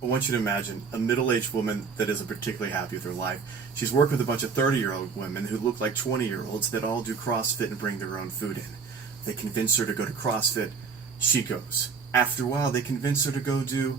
I want you to imagine a middle-aged woman that isn't particularly happy with her life. She's worked with a bunch of 30-year-old women who look like 20-year-olds that all do CrossFit and bring their own food in. They convince her to go to CrossFit. She goes. After a while, they convince her to go do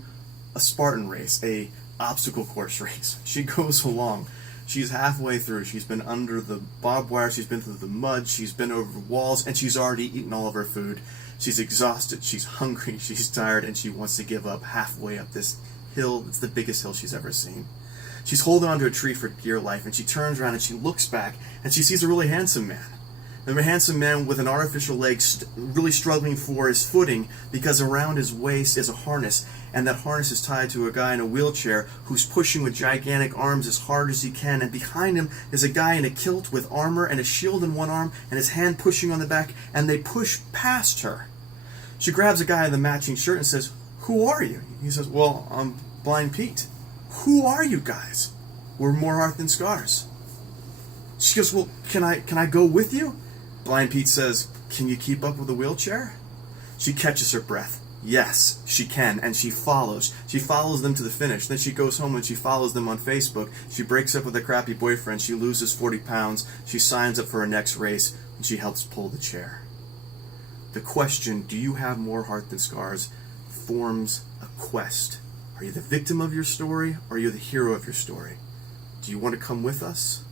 a Spartan race, a obstacle course race. She goes along. She's halfway through. She's been under the barbed wire. She's been through the mud. She's been over walls, and she's already eaten all of her food. She's exhausted. She's hungry. She's tired, and she wants to give up halfway up this hill. It's the biggest hill she's ever seen. She's holding onto a tree for dear life, and she turns around and she looks back, and she sees a really handsome man. A handsome man with an artificial leg really struggling for his footing because around his waist is a harness, and that harness is tied to a guy in a wheelchair who's pushing with gigantic arms as hard as he can, and behind him is a guy in a kilt with armor and a shield in one arm and his hand pushing on the back, and they push past her. She grabs a guy in the matching shirt and says, "Who are you?" He says, "Well, I'm Blind Pete." "Who are you guys?" "We're More Heart Than Scars." She goes, "Well, can I go with you?" Blind Pete says, "Can you keep up with the wheelchair?" She catches her breath. Yes, she can, and she follows. She follows them to the finish. Then she goes home and she follows them on Facebook. She breaks up with a crappy boyfriend. She loses 40 pounds. She signs up for her next race, and she helps pull the chair. The question, do you have more heart than scars, forms a quest. Are you the victim of your story, or are you the hero of your story? Do you want to come with us?